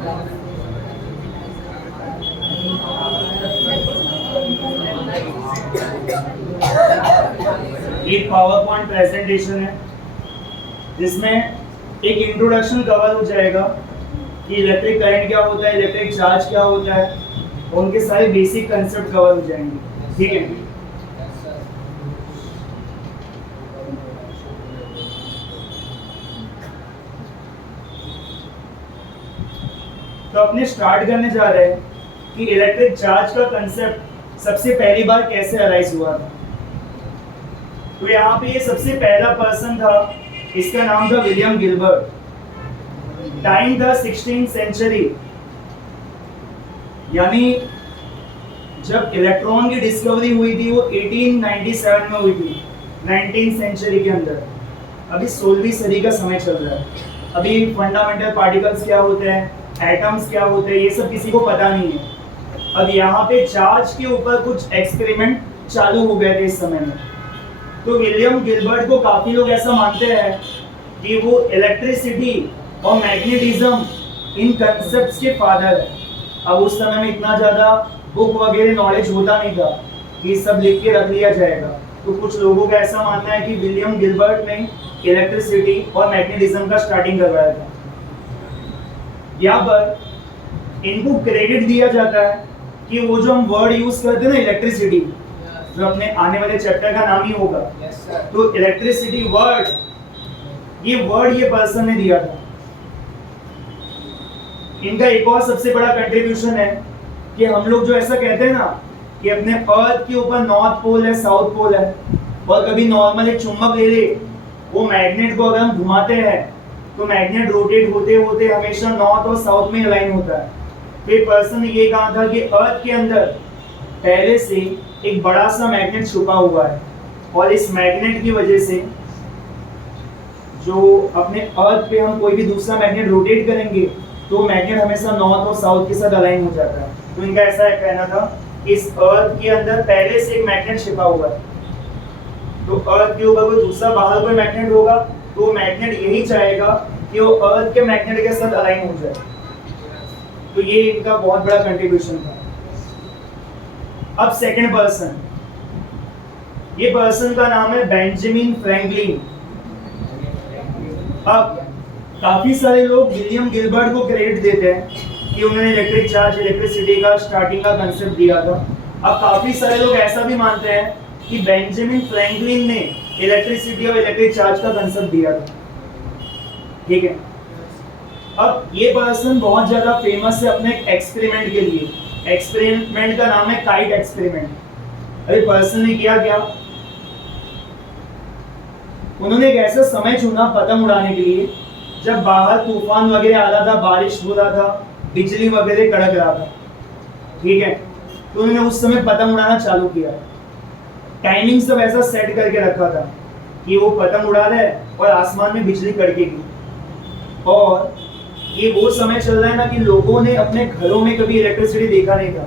एक power point presentation है जिसमें एक इंट्रोडक्शन कवर हो जाएगा कि इलेक्ट्रिक करंट क्या होता है, इलेक्ट्रिक चार्ज क्या होता है, उनके सारे बेसिक कंसेप्ट कवर हो जाएंगे। ठीक है, तो अपने स्टार्ट करने जा रहे हैं कि इलेक्ट्रिक चार्ज का कंसेप्ट सबसे पहली बार कैसे अराइज हुआ था। तो यहाँ पे ये सबसे पहला पर्सन था, इसका नाम था विलियम गिलबर्ट। टाइम था 16th सेंचुरी, यानी जब इलेक्ट्रॉन की डिस्कवरी हुई थी वो 1897 में हुई थी, 19th सेंचुरी के अंदर। अभी 16वीं सदी का समय चल रहा है। अभी फंडामेंटल पार्टिकल्स क्या होते हैं, एटम्स क्या होते हैं, ये सब किसी को पता नहीं है। अब यहाँ पे चार्ज के ऊपर कुछ एक्सपेरिमेंट चालू हो गए थे इस समय में। तो विलियम गिलबर्ट को काफी लोग ऐसा मानते हैं कि वो इलेक्ट्रिसिटी और मैग्नेटिज्म इन कंसेप्ट्स के फादर है। अब उस समय में इतना ज्यादा बुक वगैरह नॉलेज होता नहीं था कि सब लिख के रख लिया जाएगा। तो कुछ लोगों का ऐसा मानना है कि विलियम गिलबर्ट ने इलेक्ट्रिसिटी और मैग्नेटिज्म का स्टार्टिंग करवाया था। यहाँ पर इनको क्रेडिट दिया जाता है कि वो जो हम वर्ड यूज करते हैं ना इलेक्ट्रिसिटी, जो अपने आने वाले चैप्टर का नाम ही होगा, तो इलेक्ट्रिसिटी वर्ड, ये पर्सन ने दिया था। इनका एक और सबसे बड़ा कंट्रीब्यूशन है कि हम लोग जो ऐसा कहते हैं ना कि अपने अर्थ के ऊपर नॉर्थ पोल है, साउथ पोल है, और कभी नॉर्मल एक चुंबक ले ले, वो मैग्नेट को अगर हम घुमाते हैं तो मैग्नेट रोटेट होते होते हमेशा नॉर्थ और साउथ में अलाइन होता है। फिर पर्सन ने ये कहा था कि अर्थ के अंदर पहले से एक बड़ा सा मैग्नेट छुपा हुआ है, और इस मैग्नेट की वजह से जो अपने अर्थ पे हम कोई भी दूसरा मैग्नेट रोटेट करेंगे तो मैग्नेट हमेशा नॉर्थ और साउथ के साथ अलाइन हो जाता है। तो इनका ऐसा कहना था कि इस अर्थ के अंदर पहले से एक मैग्नेट छिपा हुआ है, तो अर्थ के ऊपर कोई दूसरा बाहर कोई मैग्नेट होगा तो मैग्नेट यही चाहेगा कि वो अर्थ के मैग्नेट के साथ अलाइन हो जाए। तो ये इनका बहुत बड़ा कंट्रीब्यूशन था। अब सेकंड पर्सन, ये पर्सन का नाम है बेंजामिन फ्रैंकलिन। अब काफी सारे लोग विलियम गिलबर्ट को क्रेडिट देते हैं कि उन्होंने इलेक्ट्रिक चार्ज, इलेक्ट्रिसिटी का स्टार्टिंग का कंसेप्ट दिया था। अब काफी सारे लोग ऐसा भी मानते हैं कि बेंजामिन फ्रैंकलिन ने इलेक्ट्रिसिटी और इलेक्ट्रिक चार्ज का कंसेप्ट दिया था। ठीक है, अब ये पर्सन बहुत ज्यादा फेमस है अपने एक्सपेरिमेंट के लिए। एक्सपेरिमेंट का नाम है काइट एक्सपेरिमेंट। अभी पर्सन ने किया क्या, उन्होंने एक ऐसा समय चुना पतंग उड़ाने के लिए जब बाहर तूफान वगैरह आ रहा था, बारिश हो रहा था, बिजली वगैरह कड़क रहा था। ठीक है, तो उन्होंने उस समय पतंग उड़ाना चालू किया। टाइमिंग सब ऐसा सेट करके रखा था कि वो पतंग उड़ा रहे और आसमान में बिजली कड़केगी। और ये वो समय चल रहा है ना कि लोगों ने अपने घरों में कभी इलेक्ट्रिसिटी देखा नहीं था,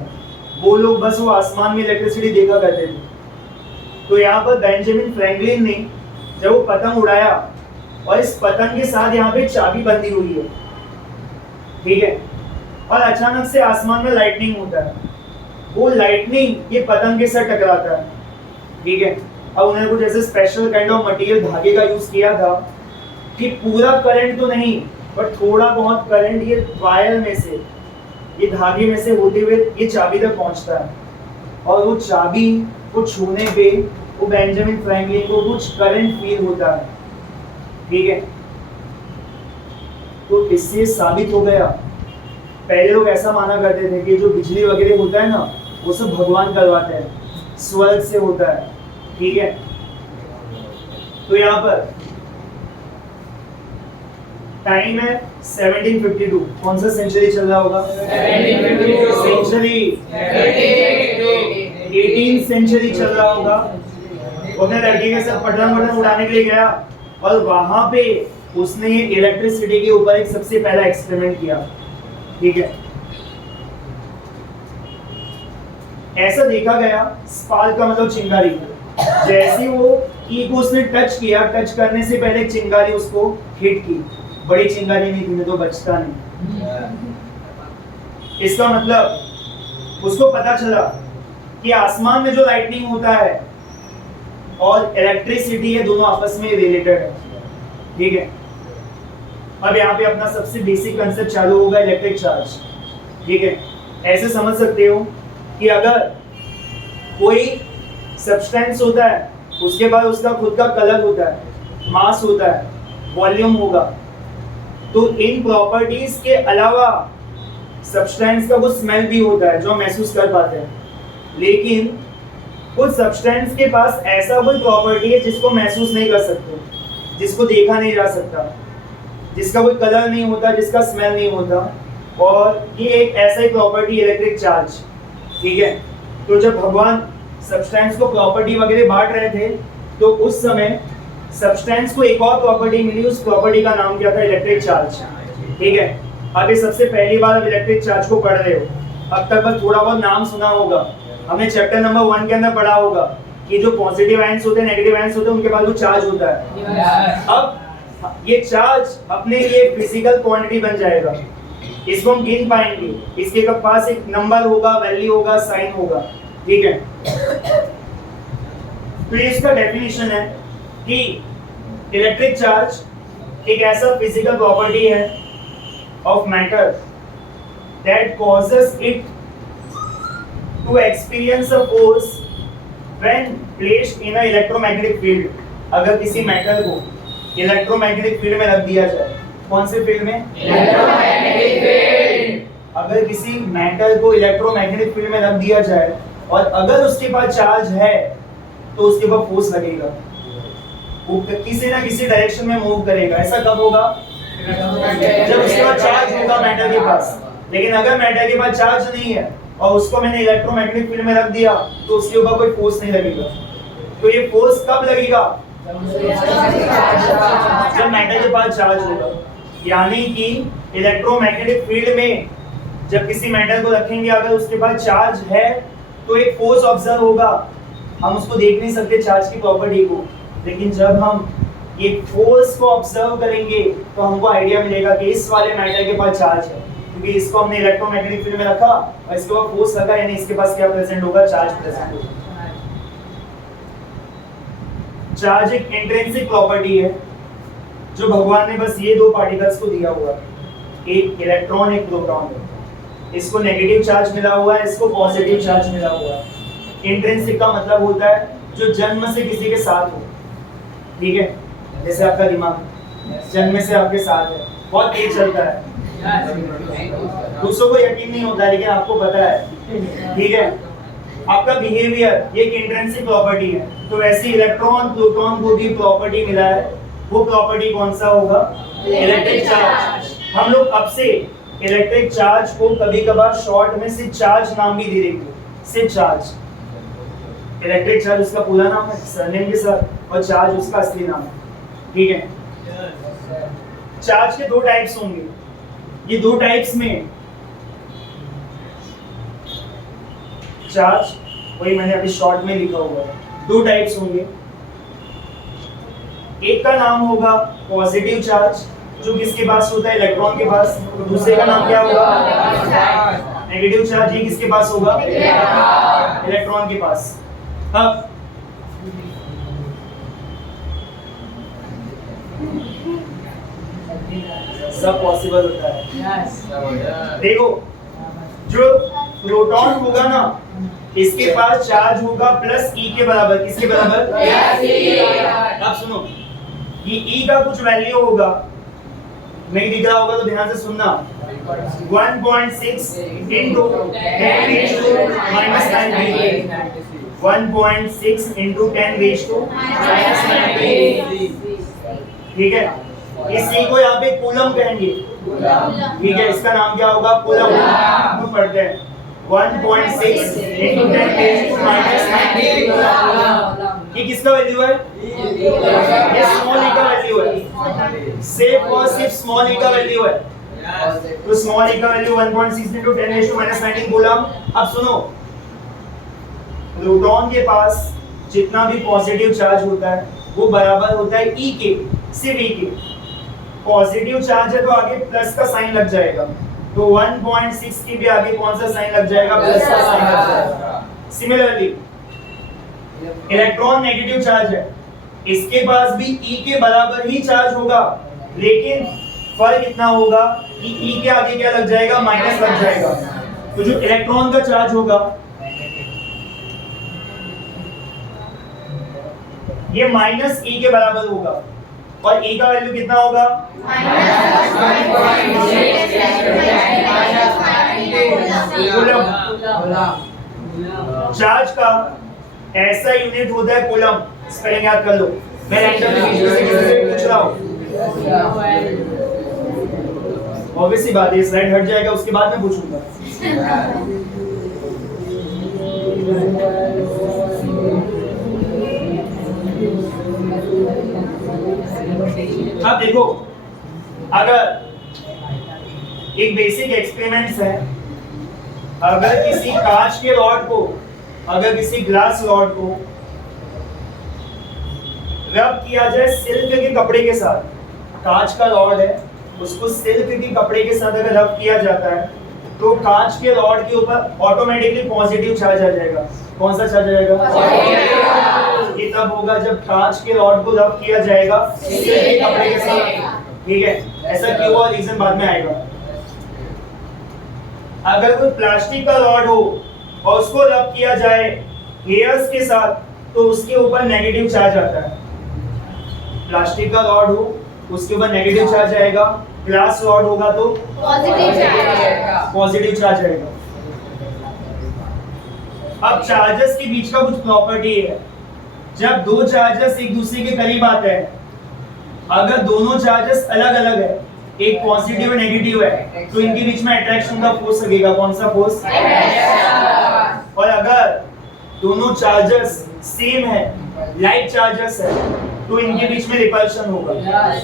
वो लोग बस वो आसमान में इलेक्ट्रिसिटी देखा करते थे। तो यहाँ पर बेंजामिन फ्रैंकलिन ने जब वो पतंग उड़ाया, और इस पतंग के साथ यहाँ पे चाबी बंधी हुई है, ठीक है, और अचानक से आसमान में लाइटनिंग होता है। वो लाइटनिंग ये पतंग के साथ टकराता है। ठीक है, अब उन्होंने कुछ ऐसे स्पेशल काइंड ऑफ मटेरियल, धागे का यूज किया था कि पूरा करंट तो नहीं पर थोड़ा बहुत करंट ये वायर में से, ये धागे में से होते हुए ये चाबी तक पहुंचता है। और वो चाबी को छूने पे वो बेंजामिन फ्रैंकलिन को कुछ करंट फील होता है। ठीक है, तो इससे साबित हो गया, पहले लोग ऐसा माना करते थे कि जो बिजली वगैरह होता है ना वो सब भगवान करवाते हैं, स्वर्ग से होता है। ठीक है, तो यहाँ पर टाइम है 1752। कौन सा सेंचुरी चल रहा होगा? सेंचुरी 18th सेंचुरी चल रहा होगा। वो अपने लड़के के साथ पतंग उड़ाने के लिए गया और वहां पे उसने इलेक्ट्रिसिटी के ऊपर एक सबसे पहला एक्सपेरिमेंट किया। ठीक है, ऐसा देखा गया, स्पार्क का मतलब चिंगारी। जैसे वो की को उसने टच किया, टच करने से पहले चिंगारी उसको हिट की। बड़ी चिंगारी नहीं थी, तो बचता नहीं। इसका मतलब उसको पता चला कि आसमान में जो लाइटनिंग होता है और इलेक्ट्रिसिटी है दोनों आपस में रिलेटेड है, ठीक है। अब यहाँ पे अपना सबसे बेसिक कंसेप्ट चालू होगा, इलेक्ट्रिक चार्ज, ठीक है। ऐसे समझ सकते हो कि अगर कोई सब्सटेंस होता है, उसके बाद उसका खुद का कलर होता है, मास होता है, वॉल्यूम होगा, तो इन प्रॉपर्टीज के अलावा सब्सटेंस का कुछ स्मेल भी होता है जो हम महसूस कर पाते हैं। लेकिन कुछ सब्सटेंस के पास ऐसा कोई प्रॉपर्टी है जिसको महसूस नहीं कर सकते, जिसको देखा नहीं जा सकता, जिसका कोई कलर नहीं होता, जिसका स्मेल नहीं होता, और ये एक ऐसा ही प्रॉपर्टी इलेक्ट्रिक चार्ज, ठीक है। तो जब भगवान सब्सटेंस को प्रॉपर्टी वगैरह बांट रहे थे तो उस समय सब्सटेंस को एक और प्रॉपर्टी मिली, उस प्रॉपर्टी का नाम क्या था, इलेक्ट्रिक चार्ज, ठीक है। अभी सबसे पहली बार अब इलेक्ट्रिक चार्ज को पढ़ रहे हो, अब तक बस थोड़ा बहुत नाम सुना होगा, हमने चैप्टर नंबर 1 के अंदर पढ़ा होगा कि जो पॉजिटिव आयंस होते हैं, नेगेटिव आयंस होते हैं, उनके पास वो चार्ज होता है। अब ये चार्ज अपने लिए फिजिकल क्वांटिटी बन जाएगा, इसको हम गिन पाएंगे, इसके पास एक नंबर होगा, वैल्यू होगा, साइन होगा, ठीक है। तो ये इसका डेफिनेशन है कि इलेक्ट्रिक चार्ज एक ऐसा फिजिकल प्रॉपर्टी है of matter that causes it to experience a force when placed in a electromagnetic field. अगर किसी मेटल को इलेक्ट्रोमैग्नेटिक फील्ड में रख दिया जाए, कौन से फील्ड में, इलेक्ट्रोमैग्नेटिक फील्ड। अगर किसी मेटल को इलेक्ट्रोमैग्नेटिक फील्ड में रख दिया जाए और अगर उसके पास चार्ज है तो उसके ऊपर फोर्स लगेगा, वो किसी ना किसी डायरेक्शन में मूव करेगा। ऐसा कब होगा, जब उसके पास चार्ज होगा मेटल के पास। लेकिन अगर मेटल के पास चार्ज नहीं है और उसको मैंने इलेक्ट्रोमैग्नेटिक फील्ड में रख दिया तो उसके ऊपर कोई फोर्स नहीं लगेगा। तो ये फोर्स कब लगेगा, जब मेटल के पास चार्ज होगा। यानी कि इलेक्ट्रोमैग्नेटिक फील्ड में जब किसी मेटल को रखेंगे, अगर उसके पास चार्ज है तो एक फोर्स ऑब्जर्व होगा। हम उसको देख नहीं सकते चार्ज की प्रॉपर्टी को, लेकिन जब हम ये फोर्स को ऑब्जर्व करेंगे तो हमको आइडिया मिलेगा कि इस वाले मेटल के पास चार्ज है, क्योंकि इसको हमने इलेक्ट्रोमैग्नेटिक फील्ड में रखा और इसके ऊपर फोर्स लगा, यानी इसके पास क्या प्रेजेंट होगा, चार्ज प्रेजेंट होगा। चार्ज एक इंट्रिंसिक प्रॉपर्टी है जो भगवान ने बस ये दो पार्टिकल्स को दिया हुआ है, एक इलेक्ट्रॉन, एक प्रोटॉन। इसको नेगेटिव चार्ज मिला हुआ है, इसको पॉजिटिव चार्ज मिला हुआ है। इंट्रिंसिक का मतलब होता है जो जन्म से किसी के साथ हो, ठीक है। जैसे आपका दिमाग जन्म से आपके साथ है, बहुत तेज चलता है, दूसरों को यकीन नहीं होता लेकिन आपको पता है, ठीक है। आपका बिहेवियर ये एक इंट्रिंसिक प्रॉपर्टी है। तो वैसे इलेक्ट्रॉन प्रोटॉन को भी प्रॉपर्टी मिला है, वो प्रॉपर्टी कौन सा होगा, इलेक्ट्रिक चार्ज। हम लोग अब से इलेक्ट्रिक चार्ज को कभी कभार शॉर्ट में सिर्फ चार्ज नाम भी दे देंगे, सिर्फ चार्ज। इलेक्ट्रिक चार्ज उसका पूरा नाम है सरनेम के साथ, और चार्ज उसका असली नाम है, ठीक है। चार्ज के दो टाइप्स होंगे, ये दो टाइप्स में चार्ज, वही मैंने अभी शॉर्ट में लिखा हुआ है, दो टाइप्स होंगे। एक का नाम होगा पॉजिटिव चार्ज जो किसके पास होता है, इलेक्ट्रॉन के पास। दूसरे का नाम क्या होगा, नेगेटिव चार्ज, ये किसके पास होगा, इलेक्ट्रॉन के पास। अब सब पॉसिबल होता है। देखो जो प्रोटॉन होगा ना, इसके पास चार्ज होगा प्लस ई के बराबर, किसके बराबर, अब सुनो, ये ई का कुछ वैल्यू होगा, नहीं दिख रहा होगा तो ध्यान से सुनना, 1.6 into 10 raised to minus 9, 1.6 into 10 raised to minus 9, ठीक है। इसी को यहाँ पे कूलम कहेंगे, ठीक है। इसका नाम क्या होगा, कूलम। हम पढ़ते हैं 1.6 into 10 raised to minus 9। ये किसका वैल्यू है, ये स्मॉल ई का वैल्यू है, सिर्फ और सिर्फ स्मॉल ई का वैल्यू है। तो स्मॉल ई का value 1.6 into 10 raised to minus 19 coulomb. अब सुनो, प्रोटॉन के पास जितना भी पॉजिटिव चार्ज होता है वो बराबर होता है ई के, सिर्फ ई के। पॉजिटिव चार्ज है तो आगे प्लस का साइन लग जाएगा, तो 1.6 के भी आगे कौन सा साइन लग जाएगा? प्लस का साइन लग जाएगा। सिमिलरली इलेक्ट्रॉन नेगेटिव चार्ज है, इसके पास भी E के बराबर ही चार्ज होगा, लेकिन फर्क इतना होगा कि E के आगे क्या लग जाएगा? माइनस लग जाएगा। तो जो इलेक्ट्रॉन का चार्ज होगा ये माइनस E के बराबर होगा, और E का वैल्यू कितना होगा? चार्ज का ऐसा यूनिट होता है कूलम, स्पेलिंग याद कर लो। मैं रैंडम से पूछ रहा हूँ, ऑब्वियसली बात है, स्लाइड हट जाएगा उसके बाद मैं पूछूंगा। अब देखो, अगर एक बेसिक एक्सपेरिमेंट्स है, अगर किसी कांच के रॉड को, अगर किसी ग्लास रॉड को रब किया जाए सिल्क के कपड़े के साथ, कांच का रॉड है उसको सिल्क के कपड़े के साथ अगर रब किया जाता है तो कांच के रॉड के ऊपर ऑटोमेटिकली पॉजिटिव चार्ज आ जाएगा। कौन सा चार्ज आएगा? ये तब होगा जब कांच के रॉड को रब किया जाएगा सिल्क के कपड़े के साथ, ठीक है? ऐसा क्यों हुआ, रीजन बाद में आएगा। अगर कोई प्लास्टिक का रॉड हो और उसको रब किया जाए हेयर्स के साथ तो उसके ऊपर नेगेटिव चार्ज आता है। प्लास्टिक का रॉड हो उसके ऊपर नेगेटिव चार्ज आएगा, ग्लास रॉड होगा तो पॉजिटिव चार्ज आएगा। अब चार्जेस के बीच का कुछ प्रॉपर्टी है, जब दो चार्जेस एक दूसरे के करीब आते हैं, अगर दोनों चार्जेस अलग अलग है, एक पॉजिटिव और नेगेटिव है, तो इनके बीच में अट्रैक्शन का फोर्स लगेगा। कौन सा फोर्स? और अगर दोनों चार्जेस सेम है, लाइक चार्जेस है, तो इनके बीच में रिपल्शन होगा।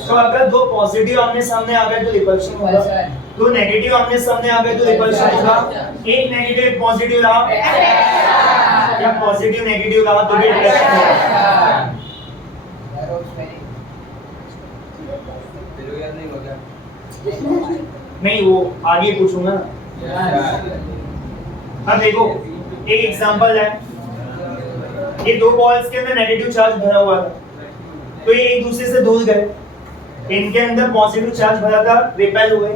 तो अगर दो पॉजिटिव आमने सामने आ गए तो रिपल्शन होगा, दो नेगेटिव आमने सामने आ गए तो रिपल्शन होगा। एक नेगेटिव एक पॉजिटिव रहा या पॉजिटिव नेगेटिव रहा तो भी अट्रैक्शन होगा। नहीं, वो आगे पूछूंगा। अब देखो, एक एग्जांपल है, ये दो बॉल्स के अंदर नेगेटिव चार्ज भरा हुआ था, तो ये एक दूसरे से दूर गए, इनके अंदर पॉजिटिव चार्ज भरा था, रिपेल हुए,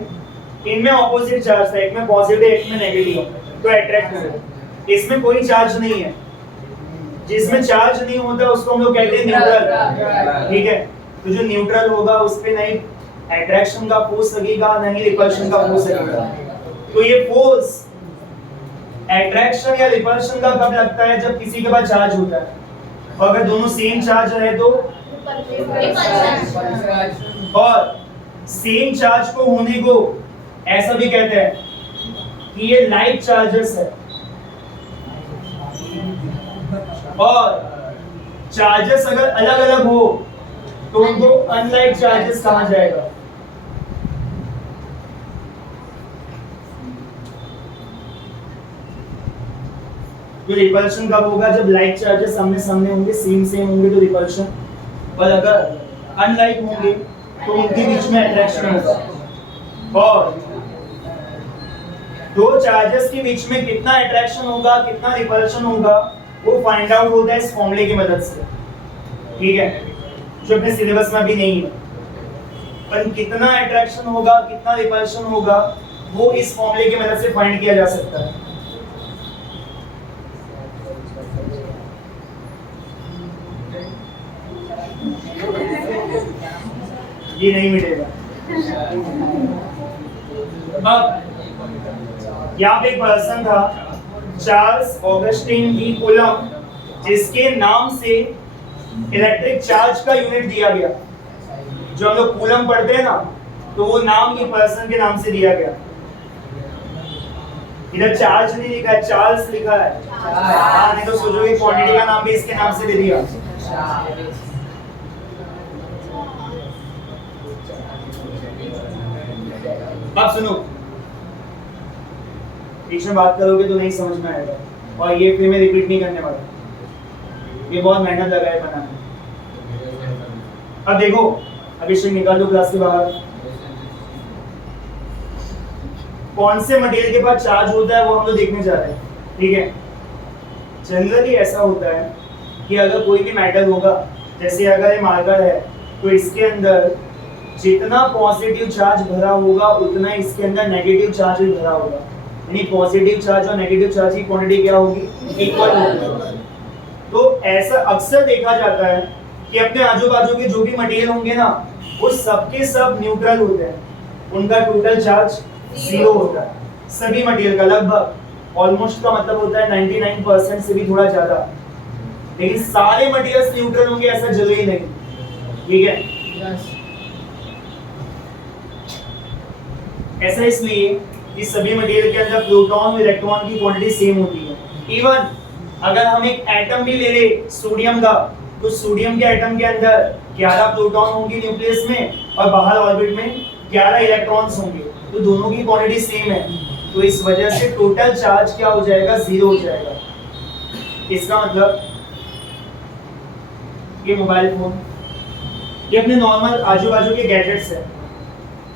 इनमें ऑपोजिट चार्ज था, एक में पॉजिटिव एक में नेगेटिव, तो अट्रैक्ट हुए। इसमें कोई चार्ज नहीं है, जिसमें चार्ज नहीं होता उसको हम लोग कहते हैं न्यूट्रल, ठीक है? तो जो न्यूट्रल होगा उस पे नहीं अट्रैक्शन का फोर्स लगेगा, नहीं रिपल्शन का फोर्स लगेगा। तो ये फोर्स अट्रैक्शन या रिपल्शन का कब लगता है? जब किसी के पास चार्ज होता है, और अगर दोनों सेम चार्ज रहे तो, और सेम चार्ज को होने को ऐसा भी कहते हैं कि ये लाइक चार्जेस है, और चार्जेस अगर अलग अलग हो तो उनको अनलाइक चार्जेस कहा जाएगा। तो रिपल्शन कब होगा? जब लाइक चार्जेस सामने सामने होंगे, सेम होंगे तो रिपल्शन, और अगर अनलाइक होंगे तो उनके बीच में अट्रैक्शन होगा। और दो चार्जेस के बीच में कितना अट्रैक्शन होगा, कितना रिपल्शन होगा, वो फाइंड आउट होता है इस फॉर्मूले की मदद से, ठीक है? जो अपने सिलेबस में भी नहीं है, पर कितना अट्रैक्शन होगा कितना रिपल्शन होगा वो इस फॉर्मूले की मदद से फाइंड किया जा सकता है। ये नहीं मिलेगा। अब यहाँ पे एक पर्सन था, चार्ल्स ऑगस्टीन डी कूलम, जिसके नाम से इलेक्ट्रिक चार्ज का यूनिट दिया गया। जो हम लोग कूलम पढ़ते हैं ना, तो वो नाम ये पर्सन के नाम से दिया गया। इधर चार्ज नहीं लिखा है, चार्ल्स लिखा है। हाँ, नहीं तो सोचोगे क्वांटिटी का नाम भी इसके नाम से दे दिया। अब सुनो, बीच में बात करोगे तो नहीं समझ में आएगा, और ये फिर मैं रिपीट नहीं करने वाला, ये बहुत मेहनत लगा है बनाने। अब देखो, अभिषेक निकाल दो क्लास के बाहर। कौन से मटेरियल के पास चार्ज होता है वो हम लोग देखने जा रहे हैं, ठीक है। जनरली ऐसा होता है कि अगर कोई भी मैटर होगा, जैसे अगर ये मार्कर है तो इसके अंदर जितना पॉजिटिव चार्ज भरा होगा उतना इसके अंदर नेगेटिव चार्ज भी भरा होगा, यानी पॉजिटिव चार्ज और नेगेटिव चार्ज की क्वांटिटी क्या होगी, इक्वल होगी। तो ऐसा अक्सर देखा जाता है कि अपने आजू बाजू के जो भी मटेरियल होंगे ना वो सबके सब न्यूट्रल होते हैं, उनका टोटल चार्ज 0 होता है, सभी मटेरियल का लगभग, ऑलमोस्ट का मतलब होता है 99% से भी थोड़ा ज्यादा। लेकिन सारे मटेरियल्स न्यूट्रल होंगे ऐसा जरूरी नहीं, ठीक है। ऐसा इसलिए कि सभी मटेरियल के अंदर प्रोटॉन और इलेक्ट्रॉन की क्वांटिटी सेम होती है। इवन अगर हम एक एटम भी ले ले सोडियम का, तो सोडियम के एटम के अंदर 11 प्रोटॉन होंगे न्यूक्लियस में और बाहर ऑर्बिट में 11 इलेक्ट्रॉन्स होंगे, तो दोनों की क्वांटिटी सेम है, तो इस वजह से टोटल चार्ज क्या हो जाएगा, 0 हो जाएगा। इसका मतलब ये मोबाइल फोन, ये अपने नॉर्मल आजू बाजू के गैजेट्स है,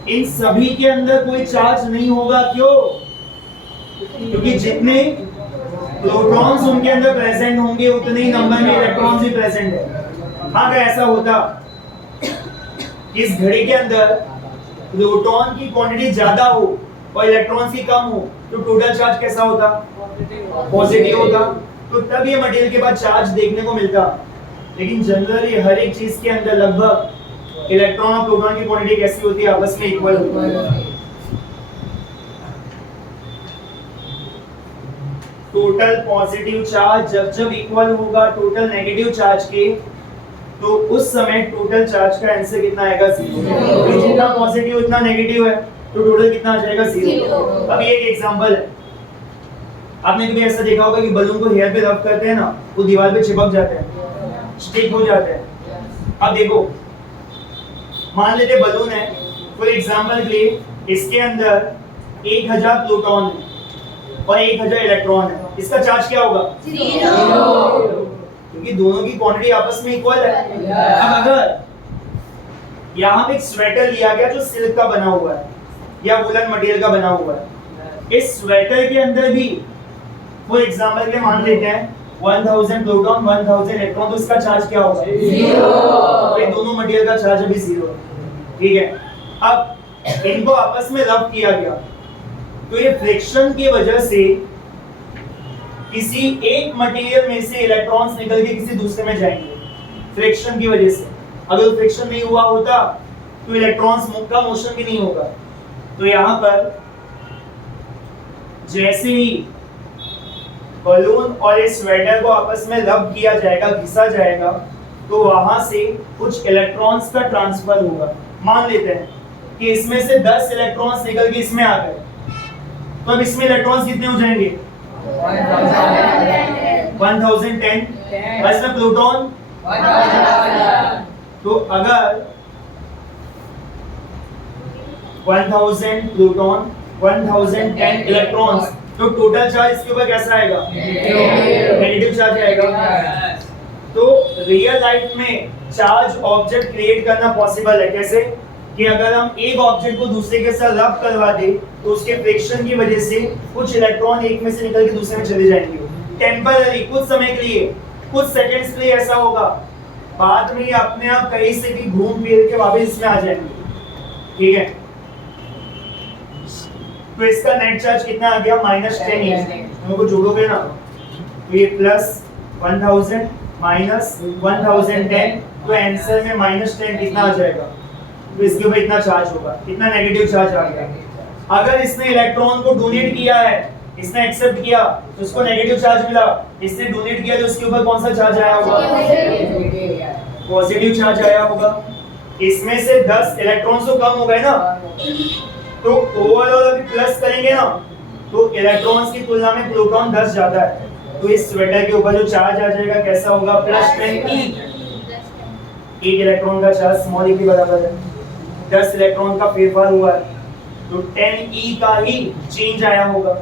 इन सभी के अंदर कोई चार्ज नहीं होगा। क्यों? क्योंकि जितने प्रोटॉन्स उनके अंदर प्रेजेंट होंगे उतने ही नंबर में इलेक्ट्रॉन्स भी प्रेजेंट है। हाँ, अगर ऐसा होता कि इस घड़ी के अंदर प्रोटॉन की क्वांटिटी ज्यादा हो और इलेक्ट्रॉन्स की कम हो तो टोटल चार्ज कैसा होता, पॉजिटिव होता, तो तब ये मटेरियल के बाद चार्ज देखने को मिलता। लेकिन जनरली हर एक चीज के अंदर लगभग इलेक्ट्रॉन और प्रोटॉन की क्वांटिटी कैसी होती है, आपस में इक्वल होती है। टोटल पॉजिटिव चार्ज जब इक्वल होगा टोटल नेगेटिव चार्ज के, तो उस समय टोटल चार्ज का आंसर कितना आएगा, 0। जितना पॉजिटिव उतना नेगेटिव है तो टोटल कितना आ जाएगा, 0। अब ये एक एग्जांपल है, आपने कभी ऐसा देखा होगा कि बलून को हेयर पे रब करते हैं ना, वो दीवार पे चिपक जाते हैं, स्टिक हो जाते हैं। अब देखो, मान लेते बलून है, फॉर एग्जांपल के लिए इसके अंदर 1000 प्रोटॉन है और 1000 इलेक्ट्रॉन है, इसका चार्ज क्या होगा, 0, क्योंकि दोनों की क्वांटिटी आपस में इक्वल है। अब अगर यहाँ पे एक स्वेटर लिया गया जो सिल्क का बना हुआ है या वुलन मटेरियल का बना हुआ है, इस स्वेटर के अंदर भी फॉर एग्जांपल के लिए मान लेते हैं 1000 प्रोटॉन 1000 इलेक्ट्रॉन, तो इसका चार्ज क्या होगा, 0। ये दोनों मटेरियल का चार्ज अभी 0 है, ठीक है। अब इनको आपस में रब किया गया तो ये फ्रिक्शन की वजह से किसी एक मटेरियल में से इलेक्ट्रॉन्स निकल के किसी दूसरे में जाएंगे, फ्रिक्शन की वजह से। अगर फ्रिक्शन नहीं हुआ होता तो इलेक्ट्रॉन्स का मोशन भी नहीं होगा। तो यहाँ पर जैसे ही बलून और इस स्वेटर को आपस में रब किया जाएगा, घिसा जाएगा, तो वहां से कुछ इलेक्ट्रॉन्स का ट्रांसफर होगा। मान लेते हैं कि इसमें से 10 इलेक्ट्रॉन्स निकल के इसमें आ गए, तो अब इसमें इलेक्ट्रॉन्स कितने हो जाएंगे, 1010। इसमें प्रोटॉन, तो अगर 1000 प्रोटॉन 1010 इलेक्ट्रॉन्स, तो टोटल चार्ज इसके ऊपर कैसा आएगा, नेगेटिव चार्ज आएगा। तो रियल लाइफ में चार्ज ऑब्जेक्ट क्रिएट करना पॉसिबल है। कैसे? कि अगर हम एक ऑब्जेक्ट को दूसरे के साथ रब करवा दे तो उसके फ्रिक्शन की वजह से कुछ इलेक्ट्रॉन एक में से निकल के दूसरे में चले जाएंगे, टेम्पररी, कुछ समय के लिए, कुछ सेकंड्स के लिए ऐसा होगा, बाद में अपने आप कहीं से भी घूम फिर के वापस इसमें आ जाएंगे, ठीक है। तो इसका नेट चार्ज कितना आ गया, -10। दोनों को जोड़ोगे ना तो ये प्लस 1000 माइनस 1010, तो आंसर में -10 कितना आ जाएगा, तो इसके ऊपर इतना चार्ज होगा, इतना नेगेटिव चार्ज आ गया। अगर इसने इलेक्ट्रॉन को डोनेट किया है, इसने एक्सेप्ट किया तो इसको नेगेटिव चार्ज मिला, इसने डोनेट किया तो इसके ऊपर कौन सा चार्ज आया होगा, पॉजिटिव चार्ज आया होगा। इसमें से 10 इलेक्ट्रॉन्स तो कम हो गए ना, तो ओवरऑल अभी प्लस करेंगे ना तो इलेक्ट्रॉन्स की तुलना में प्रोटॉन 10 ज्यादा है, तो इस स्वेटर के ऊपर जो चार्ज आ जाएगा कैसा होगा, +10e। एक इलेक्ट्रॉन का चार्ज स्मॉल e के बराबर है, 10 इलेक्ट्रॉन का फेरफार हुआ है तो 10e का ही चेंज आया होगा।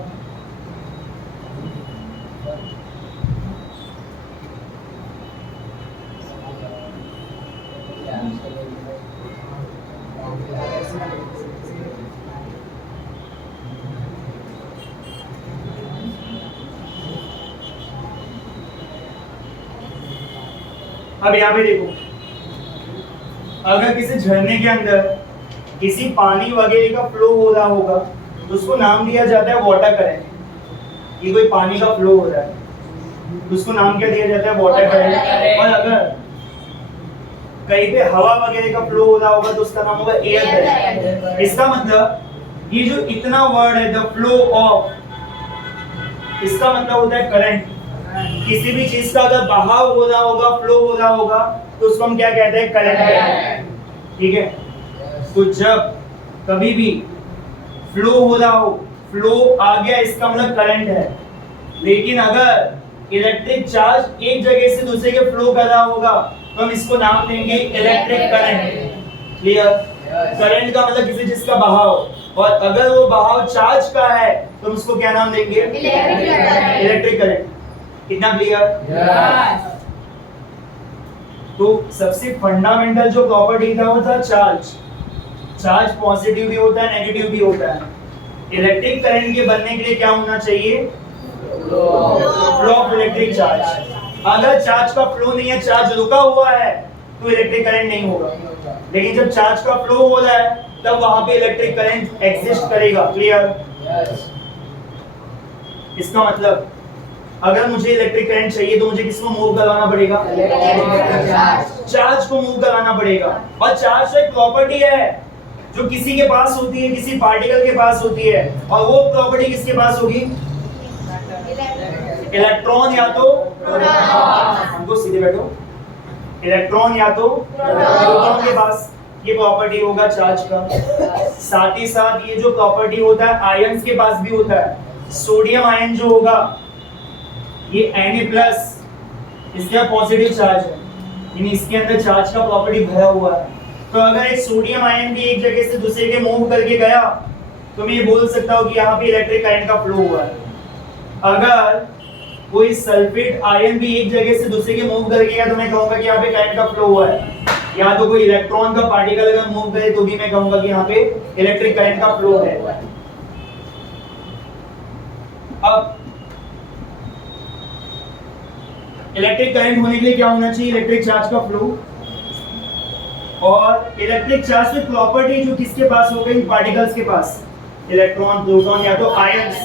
अब यहाँ पे देखो, अगर किसी झरने के अंदर किसी पानी वगैरह का फ्लो हो रहा होगा तो उसको नाम दिया जाता है वाटर करंट। ये कोई पानी का फ्लो हो रहा है तो उसको नाम क्या दिया जाता है? Water current. और अगर कहीं पे हवा वगैरह का फ्लो हो रहा होगा तो उसका नाम होगा एयर करंट। इसका मतलब ये जो इतना वर्ड है द फ्लो ऑफ, इसका मतलब होता है करंट। किसी भी चीज का अगर बहाव हो रहा होगा, फ्लो हो रहा होगा तो उसको हम क्या कहते हैं? करंट कहते हैं। ठीक है, तो जब कभी भी फ्लो हो रहा हो, फ्लो आ गया इसका मतलब करंट है। लेकिन अगर इलेक्ट्रिक चार्ज एक जगह से दूसरे के फ्लो कर रहा होगा तो हम इसको नाम देंगे इलेक्ट्रिक करंट। क्लियर? करंट का मतलब किसी चीज का बहाव, और अगर वो बहाव चार्ज का है तो हम उसको क्या नाम देंगे? Electric current. कितना क्लियर? तो सबसे फंडामेंटल जो प्रॉपर्टी था वो था चार्ज। चार्ज पॉजिटिव भी होता है, नेगेटिव भी होता है। इलेक्ट्रिक करंट के बनने के लिए क्या होना चाहिए? Flow of electric charge. अगर चार्ज का फ्लो नहीं है, चार्ज रुका हुआ है, तो इलेक्ट्रिक करंट नहीं होगा। लेकिन जब चार्ज का फ्लो हो रहा है तब वहां पे इलेक्ट्रिक करंट एग्जिस्ट करेगा। क्लियर? इसका मतलब अगर मुझे इलेक्ट्रिक करंट चाहिए तो मुझे किसको मूव करवाना पड़ेगा? चार्ज को मूव कराना पड़ेगा। और चार्ज एक प्रॉपर्टी है जो किसी के पास होती है, किसी पार्टिकल के पास होती है, और वो प्रॉपर्टी किसके पास होगी? इलेक्ट्रॉन या तो हमको सीधे बैठो, इलेक्ट्रॉन या तो प्रोटॉन के पास ये प्रॉपर्टी होगा चार्ज का। साथ ही साथ ये जो प्रॉपर्टी होता है आयंस के पास भी होता है। सोडियम आयन जो होगा ये Na+, इसका पॉजिटिव चार्ज है, यानी इसके अंदर चार्ज का प्रॉपर्टी भरा हुआ है। तो अगर एक सोडियम आयन भी एक जगह से दूसरे के मूव करके गया तो मैं ये बोल सकता हूँ कि यहाँ पे इलेक्ट्रिक करंट का फ्लो हुआ है। अगर कोई सल्फेट आयन भी एक जगह से दूसरे के मूव करके गया तो मैं कहूंगा कि यहाँ पे करंट का फ्लो हुआ है। या तो कोई इलेक्ट्रॉन का पार्टिकल अगर मूव करे तो भी मैं कहूंगा कि यहाँ पे इलेक्ट्रिक करंट का फ्लो है। अब इलेक्ट्रिक करंट होने के लिए क्या होना चाहिए? इलेक्ट्रिक चार्ज का फ्लो। और इलेक्ट्रिक चार्ज की प्रॉपर्टी जो किसके पास हो गई? पार्टिकल्स के पास, इलेक्ट्रॉन, प्रोटॉन या तो आयंस।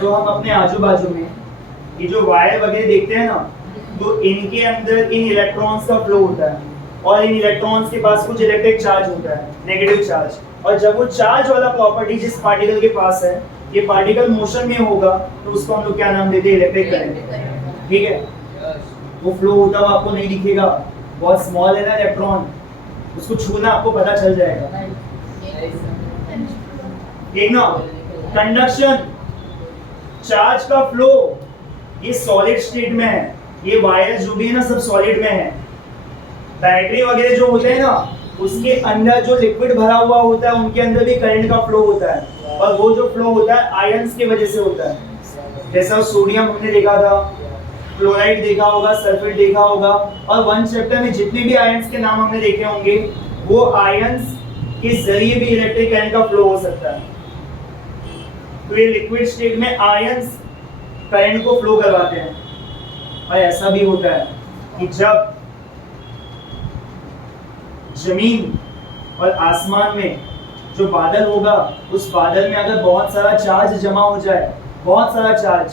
तो हम अपने आजू बाजू में ये जो वायर वगैरह देखते हैं ना, तो इनके अंदर इन इलेक्ट्रॉन्स का फ्लो होता है, और इन इलेक्ट्रॉन्स के पास कुछ इलेक्ट्रिक चार्ज होता है, नेगेटिव चार्ज। और जब वो चार्ज वाला प्रॉपर्टी जिस पार्टिकल के पास है, ये पार्टिकल मोशन में होगा तो उसको हम लोग क्या नाम देते हैं? Electric current. ठीक है, वो फ्लो होता हुआ आपको नहीं दिखेगा, बहुत स्मॉल है ना इलेक्ट्रॉन, उसको छूना आपको पता चल जाएगा। ठीक ना? कंडक्शन, चार्ज का फ्लो, ये सॉलिड स्टेट में है। ये वायर जो भी है ना सब सॉलिड में है। बैटरी वगैरह जो होते हैं ना उसके अंदर जो लिक्विड भरा हुआ होता है उनके अंदर भी करंट का फ्लो होता है, और वो जो फ्लो होता है आयंस की वजह से होता है। जैसा सोडियम हमने देखा था, क्लोराइड देखा होगा, सल्फेट देखा होगा, और वन चैप्टर में जितने भी आयंस के नाम हमने देखे होंगे वो आयंस के जरिए भी इलेक्ट्रिक करंट का फ्लो हो सकता है। तो ये लिक्विड स्टेट में आयंस करंट को फ्लो करवाते हैं। और ऐसा भी होता है कि जब जमीन और आसमान में जो बादल होगा उस बादल में अगर बहुत सारा चार्ज जमा हो जाए, बहुत सारा चार्ज,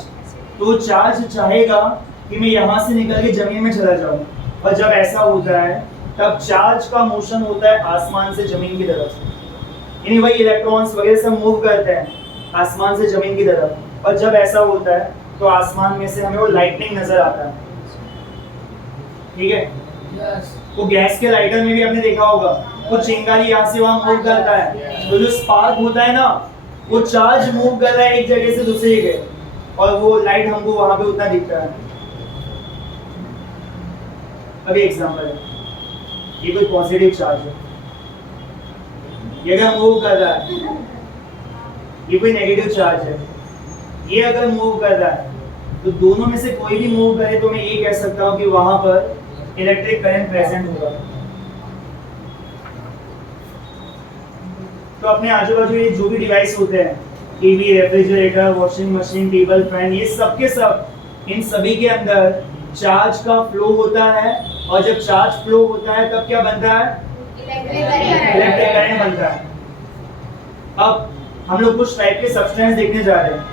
तो चार्ज चाहेगा कि मैं यहाँ से निकल के जमीन में चला जाऊं। और जब ऐसा होता है तब चार्ज का मोशन होता है आसमान से जमीन की तरफ, यानी वही इलेक्ट्रॉन्स वगैरह सब मूव करते हैं आसमान से जमीन की तरफ। और जब ऐसा होता है तो आसमान में से हमें वो लाइटनिंग नजर आता है। ठीक है, तो गैस के लाइटर में भी आपने देखा होगा कुछ चिंगारी यहाँ से वहां मूव करता है, तो जो स्पार्क होता है ना वो चार्ज मूव कर रहा है एक जगह से दूसरी जगह, और वो लाइट हमको वहां पे उतना दिखता है। अभी एग्जांपल है, ये कोई पॉजिटिव चार्ज है, ये अगर मूव कर रहा है, ये कोई नेगेटिव चार्ज है, ये अगर मूव कर रहा है, तो दोनों में से कोई भी मूव करे तो मैं ये कह सकता हूँ कि वहां पर इलेक्ट्रिक करंट प्रेजेंट होगा। तो अपने आजू बाजू ये जो भी डिवाइस होते हैं, TV, refrigerator, washing machine, table fan, ये सब के सब, इन सभी के अंदर चार्ज का फ्लो होता है, और जब चार्ज फ्लो होता है तब क्या बनता है? इलेक्ट्रिक करंट बनता है। अब हम लोग कुछ टाइप के सब्सटेंस देखने जा रहे हैं।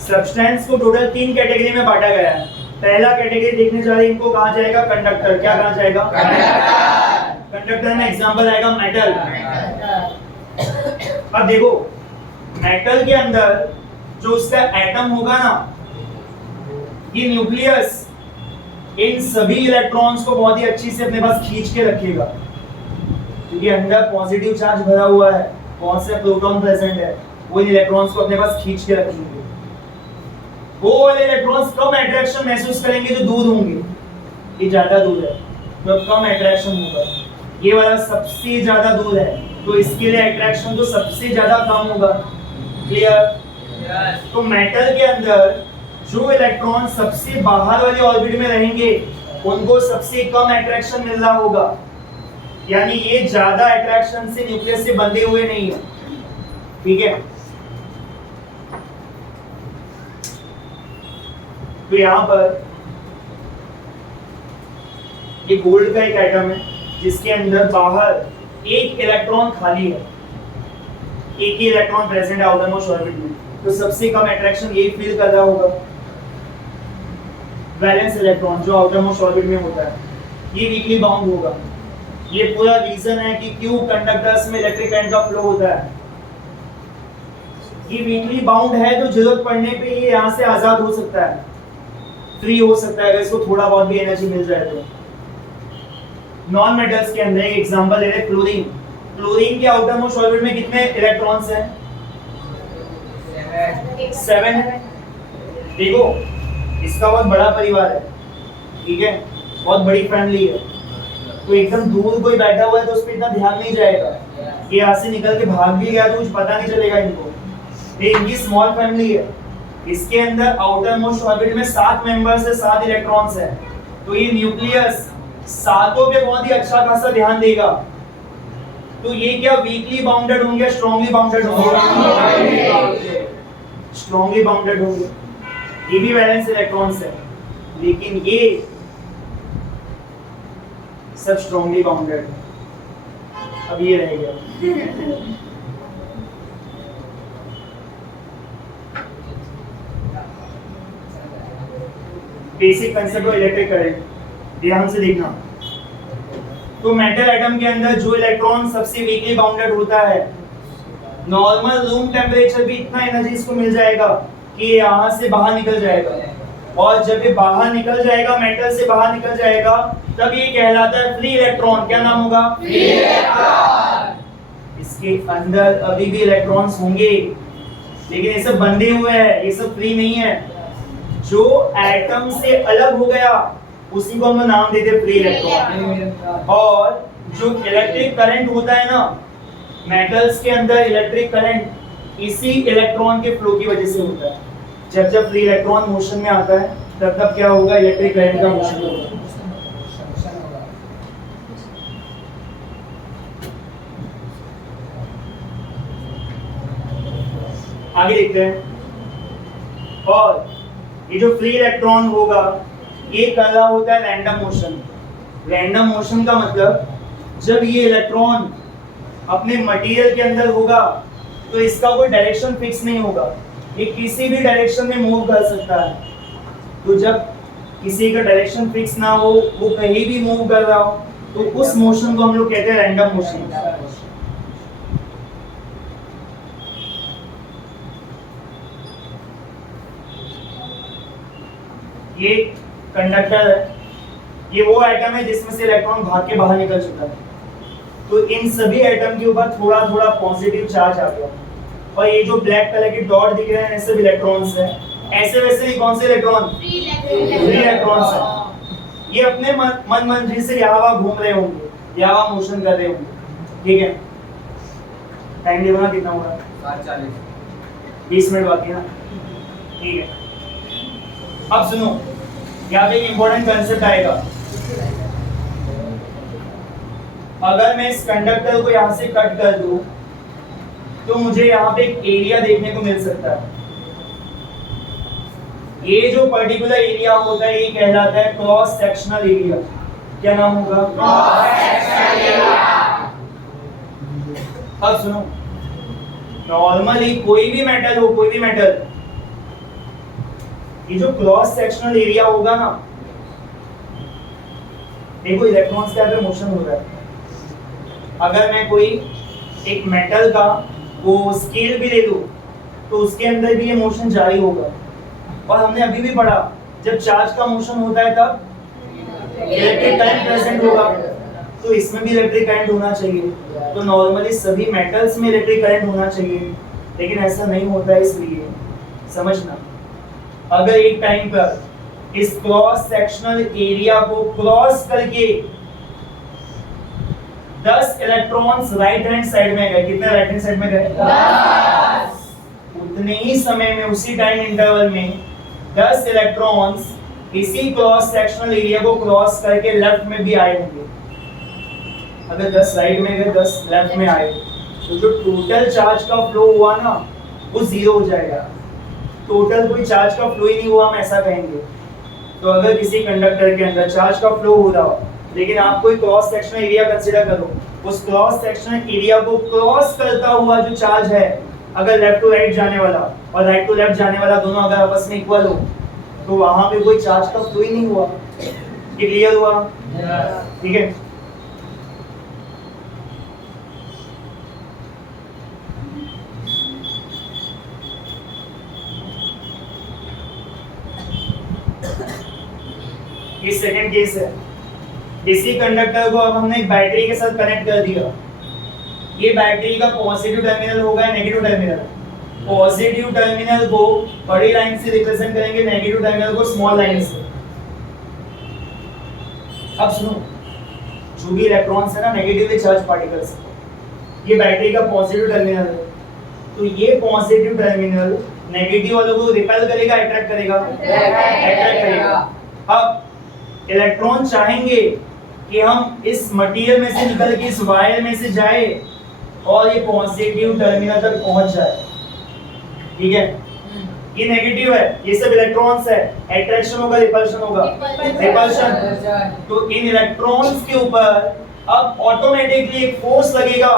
सब्सटेंस को टोटल 3 कैटेगरी में बांटा गया है। पहला कैटेगरी देखने जा रहे हैं, इनको कहा जाएगा कंडक्टर। क्या कहा जाएगा? कंडक्टर में एग्जांपल आएगा मेटल। अब देखो, मेटल के अंदर जो उसका एटम होगा ना, ये न्यूक्लियस इन सभी इलेक्ट्रॉन्स को बहुत ही अच्छी से अपने पास खींच के रखेगा, क्योंकि अंदर पॉजिटिव चार्ज भरा हुआ है, कौन से प्रोटॉन प्रेजेंट है, वो इन इलेक्ट्रॉन्स को अपने पास खींच के रखेंगे। वो वाले इलेक्ट्रॉन्स कम अट्रैक्शन महसूस करेंगे जो दूर होंगे। ये ज्यादा दूर है तो कम अट्रैक्शन होगा, ये वाला सबसे ज्यादा दूर है तो इसके लिए अट्रैक्शन तो सबसे ज्यादा कम होगा। क्लियर? तो मेटल के अंदर जो इलेक्ट्रॉन सबसे बाहर वाले ऑर्बिट में रहेंगे उनको सबसे कम अट्रैक्शन मिल रहा होगा, यानी ये ज्यादा अट्रैक्शन से न्यूक्लियस से बंधे हुए नहीं है। ठीक है? तो यहां पर ये गोल्ड का एक एटम है जिसके अंदर बाहर एक इलेक्ट्रॉन खाली है, एक ही इलेक्ट्रॉन प्रेजेंट है आउटर मोस्ट ऑर्बिट में, तो सबसे कम अट्रैक्शन यही फील कर रहा होगा। वैलेंस इलेक्ट्रॉन जो आउटर मोस्ट ऑर्बिट में होता है, ये वीकली बाउंड होगा। ये पूरा रीजन है कि क्यों कंडक्टर्स में इलेक्ट्रिक करंट का फ्लो होता है। ये वीकली बाउंड है तो जरूरत पड़ने पे ये यहाँ से आजाद हो सकता है, फ्री हो सकता है अगर इसको थोड़ा बहुत भी एनर्जी मिल जाए तो। नॉन मेटल्स के अंदर एक एग्जांपल ले रहे हैं, क्लोरीन। क्लोरीन के आउटर मोस्ट ऑर्बिट में कितने इलेक्ट्रॉन्स हैं? 7 है। देखो, इसका बहुत बड़ा परिवार है, ठीक है, बहुत बड़ी फैमिली है, तो एकदम दूर कोई बैठा हुआ है तो उस पर इतना ध्यान नहीं जाएगा। ये यहाँ से निकल के भाग भी गया तो कुछ पता नहीं चलेगा इनको। ये इनकी स्मॉल फैमिली है, इसके अंदर आउटर मोस्ट ऑर्बिट में 7 मेंबर्स है, 7 इलेक्ट्रॉन्स है, तो ये न्यूक्लियस सातों पे बहुत ही अच्छा खासा ध्यान देगा। तो ये क्या वीकली बाउंडेड होंगे, स्ट्रांगली बाउंडेड होंगे? स्ट्रांगली बाउंडेड होंगे। ये भी वैलेंस इलेक्ट्रॉन्स है, लेकिन ये सब स्ट्रांगली बाउंडेड है। अब ये रह गया। Basic concept of electric current ध्यान से देखना। तो मेटल एटम के अंदर जो इलेक्ट्रॉन सबसे वीकली बाउंडेड होता है, नॉर्मल रूम टेम्परेचर भी इतना एनर्जी इसको मिल जाएगा कि यहाँ से बाहर निकल जाएगा, और जब ये बाहर निकल जाएगा, मेटल से बाहर निकल जाएगा, तब ये कहलाता है फ्री इलेक्ट्रॉन। क्या नाम होगा? Free electron. इसके अंदर अभी भी इलेक्ट्रॉन्स होंगे, लेकिन ये सब बंधे हुए हैं, ये सब फ्री नहीं है। जो एटम से अलग हो गया उसी को हम नाम देते हैं फ्री इलेक्ट्रॉन। और जो इलेक्ट्रिक करंट होता है ना मेटल्स के अंदर, इलेक्ट्रिक करंट इसी इलेक्ट्रॉन के फ्लो की वजह से होता है। जब जब फ्री इलेक्ट्रॉन मोशन में आता है तब तब क्या होगा? इलेक्ट्रिक करंट का मोशन होगा। आगे देखते हैं। और ये जो फ्री इलेक्ट्रॉन होगा ये कर रहा होता है रैंडम मोशन। रैंडम मोशन का मतलब जब ये इलेक्ट्रॉन अपने मटेरियल के अंदर होगा तो इसका कोई डायरेक्शन फिक्स नहीं होगा, ये किसी भी डायरेक्शन में मूव कर सकता है। तो जब किसी का डायरेक्शन फिक्स ना हो, वो कहीं भी मूव कर रहा हो, तो उस मोशन को हम लोग कहते हैं रैंडम मोशन। ये कंडक्टर है, ये वो एटम है जिसमें से इलेक्ट्रॉन भाग के बाहर निकल चुका है, तो इन सभी एटम के ऊपर थोड़ा थोड़ा पॉजिटिव चार्ज आ गया, और ये जो ब्लैक कलर के डॉट दिख रहे हैं ये सब इलेक्ट्रॉन्स हैं। ऐसे वैसे नहीं, कौन से इलेक्ट्रॉन? फ्री इलेक्ट्रॉन्स हैं। ये अपने मन मर्जी से यहाँ वहाँ घूम रहे होंगे, यहाँ वहाँ मोशन कर रहे होंगे। ठीक है, टाइम देखना कितना हुआ? 7:40, 20 मिनट बाकी है ना। ठीक है, अब सुनो, यहाँ पे एक इंपॉर्टेंट कंसेप्ट आएगा। अगर मैं इस कंडक्टर को यहाँ से कट कर दूं तो मुझे यहाँ पे एक एरिया देखने को मिल सकता है। ये जो पर्टिकुलर एरिया होता है ये कहलाता है क्रॉस सेक्शनल एरिया। क्या नाम होगा? Cross sectional area. अब सुनो, नॉर्मली कोई भी मेटल हो, कोई भी मेटल, ये जो क्रॉस सेक्शनल एरिया होगा ना, देखो इलेक्ट्रॉन्स के अंदर मोशन हो रहा है। अगर मैं कोई एक मेटल का वो स्केल भी ले लूं तो उसके अंदर भी ये मोशन जारी होगा। और हमने अभी भी पढ़ा, जब चार्ज का मोशन होता है तब इलेक्ट्रिक करंट प्रेजेंट होगा, तो इसमें भी इलेक्ट्रिक करंट होना चाहिए। तो नॉर्मली सभी मेटल्स में इलेक्ट्रिक करंट होना चाहिए, लेकिन ऐसा नहीं होता है। इसलिए समझना, अगर एक टाइम पर इस क्रॉस सेक्शनल एरिया को क्रॉस करके 10 इलेक्ट्रॉन्स राइट हैंड साइड में गए, कितने राइट हैंड साइड में गए? 10। उतने ही समय में, उसी टाइम इंटरवल में 10 इलेक्ट्रॉन्स इसी क्रॉस सेक्शनल एरिया को क्रॉस करके लेफ्ट में भी आए होंगे। अगर 10 राइट में गए, 10 लेफ्ट में आए, तो जो टोटल चार्ज का फ्लो हुआ ना वो जीरो हो जाएगा। टोटल कोई चार्ज का फ्लो ही नहीं हुआ, हम ऐसा कहेंगे। तो अगर किसी कंडक्टर के अंदर चार्ज का फ्लो हो रहा हो, लेकिन आप कोई क्रॉस सेक्शनल एरिया कंसीडर करो, उस क्रॉस सेक्शनल एरिया को क्रॉस करता हुआ जो चार्ज है, अगर लेफ्ट टू राइट जाने वाला और राइट टू लेफ्ट जाने वाला दोनों अगर आपस में इक्वल हो, तो वहां पे कोई चार्ज का फ्लो ही नहीं हुआ। ये क्लियर हुआ? ठीक है। ये सेकंड केस है। इसी कंडक्टर को अब हमने एक बैटरी के साथ कनेक्ट कर दिया। ये बैटरी का पॉजिटिव टर्मिनल होगा, नेगेटिव टर्मिनल। पॉजिटिव टर्मिनल को बड़ी लाइन से रिप्रेजेंट करेंगे, नेगेटिव टर्मिनल को स्मॉल लाइन से। अब सुनो, जो भी इलेक्ट्रॉन्स है ना, नेगेटिवली चार्ज पार्टिकल्स, ये बैटरी का पॉजिटिव टर्मिनल है। तो ये पॉजिटिव टर्मिनल नेगेटिव वालों को रिपेल करेगा, अट्रैक्ट करेगा? अट्रैक्ट करेगा। अब इलेक्ट्रॉन चाहेंगे कि हम इस मटेरियल में से निकल के इस वायर में से जाए और ये पॉजिटिव टर्मिनल तक पहुंच जाए। ठीक है, ये नेगेटिव है, ये सब इलेक्ट्रॉन्स है, अट्रैक्शन होगा, रिपल्शन होगा? रिपल्शन। तो इन इलेक्ट्रॉन्स के ऊपर अब ऑटोमेटिकली एक फोर्स लगेगा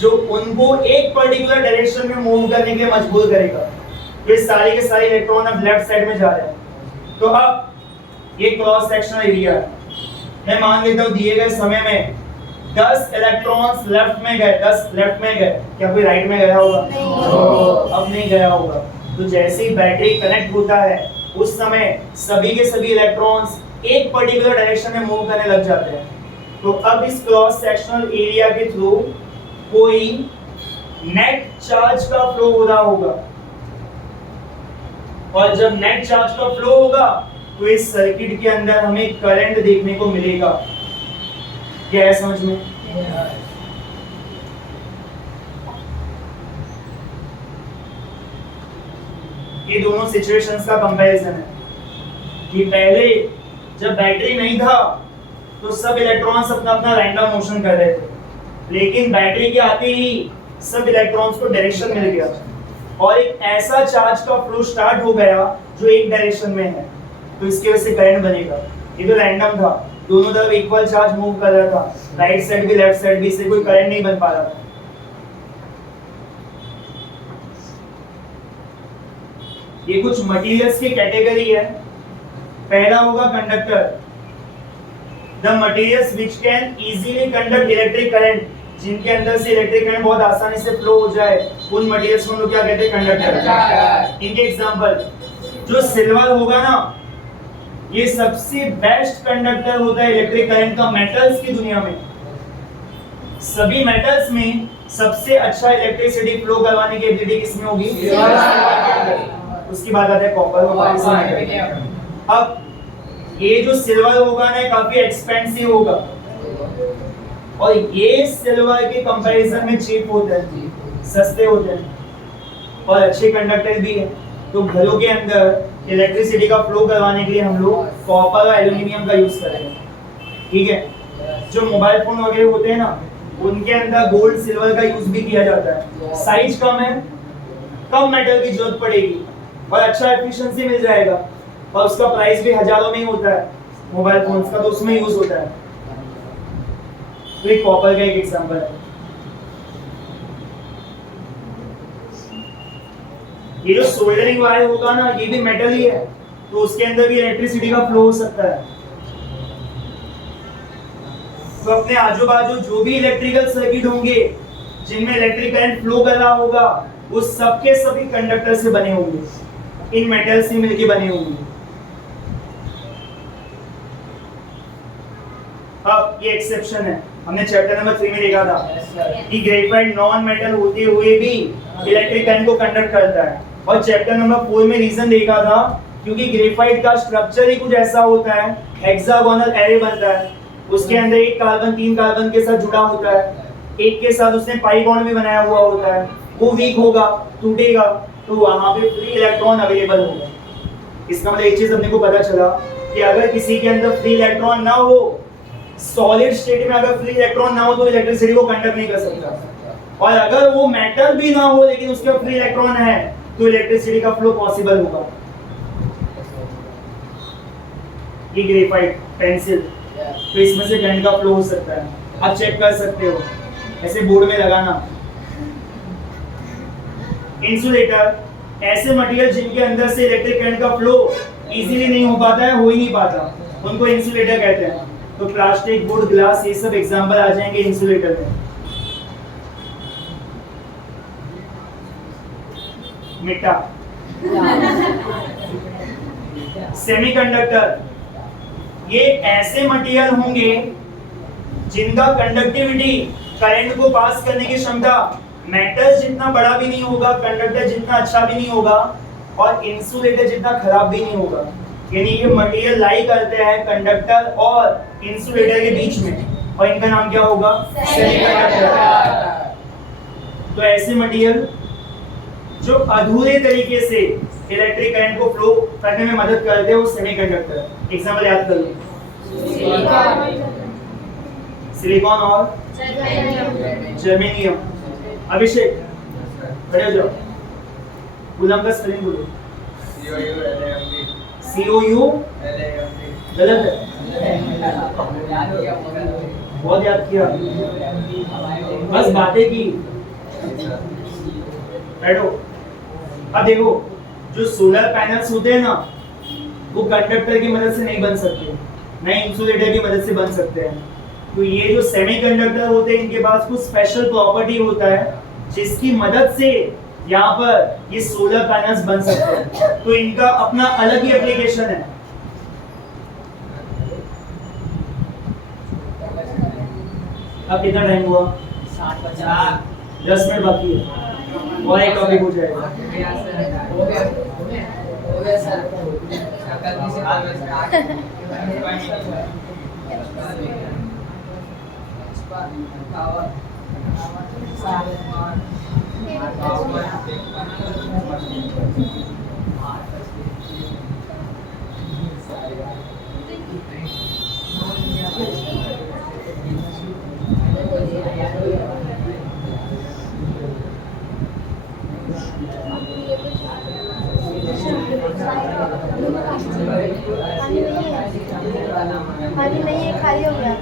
जो उनको एक पर्टिकुलर डायरेक्शन में मूव करने के लिए मजबूर करेगा। तो ये सारे के सारे इलेक्ट्रॉन अब लेफ्ट साइड में जा रहे हैं। तो अब ये क्रॉस सेक्शनल एरिया है। मैं मान लेता हूं दिए गए समय में 10 इलेक्ट्रॉन्स लेफ्ट में गए, 10 लेफ्ट में गए। क्या कोई राइट में गया होगा? नहीं। अब नहीं गया होगा। तो जैसे ही बैटरी कनेक्ट होता है उस समय सभी के सभी इलेक्ट्रॉन्स एक पर्टिकुलर डायरेक्शन में मूव करने लग जाते हैं। तो अब इस क्रॉस सेक्शनल एरिया के थ्रू कोई नेट चार्ज का फ्लो हो रहा होगा, और जब नेट चार्ज का फ्लो होगा तो इस सर्किट के अंदर हमें करंट देखने को मिलेगा। क्या है समझ में? ये दोनों सिचुएशंस का कंपैरिजन है कि पहले जब बैटरी नहीं था तो सब इलेक्ट्रॉन्स अपना अपना रैंडम मोशन कर रहे थे, लेकिन बैटरी के आते ही सब इलेक्ट्रॉन्स को डायरेक्शन मिल गया और एक ऐसा चार्ज का फ्लो स्टार्ट हो गया जो एक डायरेक्शन में है। तो इसकी वजह से करंट बनेगा। ये तो रैंडम था, दोनों तरफ इक्वल चार्ज मूव कर रहा था, राइट साइड भी लेफ्ट साइड भी, इससे कोई करंट नहीं बन पा रहा था। ये कुछ मटेरियल्स की कैटेगरी है। पहला होगा conductor, the materials which can easily conduct electric current, जिनके अंदर से इलेक्ट्रिक करंट बहुत आसानी से फ्लो हो जाए, उन मटेरियल्स को हम लोग क्या कहते हैं? कंडक्टर। इनके एग्जांपल, जो सिल्वर होगा ना, ये सबसे बेस्ट कंडक्टर होता है इलेक्ट्रिक करंट का मेटल्स की दुनिया में। सभी मेटल्स में सबसे अच्छा इलेक्ट्रिसिटी फ्लो करवाने की एबिलिटी किसमें होगी? उसकी बात आते हैं कॉपर और। अब ये जो सिल्वर होगा ना, काफी एक्सपेंसिव होगा और ये सिल्वर के कंपैरिजन में चीप होते हैं, सस्ते होते हैं और अच्छे कंडक्टर भी है। तो घरों के अंदर इलेक्ट्रिसिटी का फ्लो करवाने के लिए हम लोग कॉपर और एल्युमिनियम का यूज करेंगे। ठीक है, जो मोबाइल फोन वगैरह होते हैं ना, उनके अंदर गोल्ड सिल्वर का यूज भी किया जाता है। साइज कम है, कम मेटल की जरूरत पड़ेगी और अच्छा एफिशिएंसी मिल जाएगा, और उसका प्राइस भी हजारों में ही होता है मोबाइल फोन्स का, तो उसमें यूज होता है। तो एक कॉपर का एक एग्जांपल है। ये जो सोल्डरिंग वायर होगा ना, ये भी मेटल ही है, तो उसके अंदर भी इलेक्ट्रिसिटी का फ्लो हो सकता है। तो अपने आजू बाजू जो भी इलेक्ट्रिकल सर्किट होंगे जिनमें इलेक्ट्रिक करंट फ्लो कर रहा होगा, वो सबके सभी कंडक्टर से बने होंगे, इन मेटल से मिलके बने होंगे। अब ये एक्सेप्शन है, हमने चैप्टर नंबर 3 में देखा था कि ग्रेफाइट नॉन मेटल होते हुए भी इलेक्ट्रिक करंट को कंडक्ट करता है, और चैप्टर नंबर 4 में रीजन देखा था क्योंकि ग्रेफाइट का स्ट्रक्चर ही कुछ ऐसा होता है, हेक्सागोनल एरे बनता है, उसके अंदर एक कार्बन 3 कार्बन के साथ जुड़ा होता है, एक के साथ उसने पाई बॉन्ड भी बनाया हुआ होता है, वो वीक होगा, टूटेगा, तो वहां पे फ्री इलेक्ट्रॉन अवेलेबल होगा। इसका मतलब एक चीज अपने को पता चला कि अगर किसी के अंदर फ्री इलेक्ट्रॉन ना हो, सॉलिड स्टेट में अगर फ्री इलेक्ट्रॉन ना हो, तो इलेक्ट्रिसिटी को कंडक्ट नहीं कर सकता, और अगर वो मेटल भी ना हो लेकिन उसके फ्री इलेक्ट्रॉन है, तो इलेक्ट्रिसिटी का फ्लो पॉसिबल होगा। ये ग्रेफाइट पेंसिल, तो इसमें से करंट का फ्लो हो सकता है, आप चेक कर सकते हो, ऐसे बोर्ड में लगाना। इंसुलेटर ऐसे मटेरियल जिनके अंदर से इलेक्ट्रिक करंट का फ्लो इजीली नहीं हो पाता है, हो ही नहीं पाता, उनको इंसुलेटर कहते हैं। तो प्लास्टिक, वुड, ग्लास, ये सब एग्जांपल आ जाएंगे इंसुलेटर में। मिट्टा सेमीकंडक्टर, ये ऐसे मटेरियल होंगे जिनका कंडक्टिविटी, करंट को पास करने की क्षमता मेटल जितना बड़ा भी नहीं होगा, कंडक्टर जितना अच्छा भी नहीं होगा, और इंसुलेटर जितना खराब भी नहीं होगा। यानी ये मटेरियल लाई करते हैं कंडक्टर और इंसुलेटर के बीच में, और इनका नाम क्या होगा? सेमीकंडक्टर। तो ऐसे मटेरियल जो अधूरे तरीके से इलेक्ट्रिक करंट को फ्लो करने में मदद करते हैं, वो सेमीकंडक्टर। एग्जांपल याद कर लो, सिलिकॉन और जर्मेनियम। अभिषेक खड़े हो जाओ, गुलाम का स्पेलिंग बोलो। COU गलत है, बहुत याद किया, बस बातें की। बैठो। अब देखो, जो सोलर पैनल्स होते हैं ना, वो कंडक्टर की मदद से नहीं बन सकते, नहीं इंसुलेटर की मदद से बन सकते हैं। तो ये जो सेमीकंडक्टर होते हैं, इनके पास कुछ स्पेशल प्रॉपर्टी होता है जिसकी मदद से यहाँ पर ये सोलर पैनल्स बन सकते हैं। तो इनका अपना अलग ही एप्लीकेशन है। अब कितना टाइम हुआ? 10 मिनट बाकी है, और एक टॉपिक हो जाएगा। खाली नहीं है, खाली हो गया।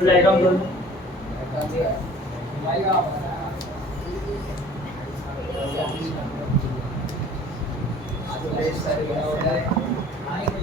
लाइट ऑन करो। आज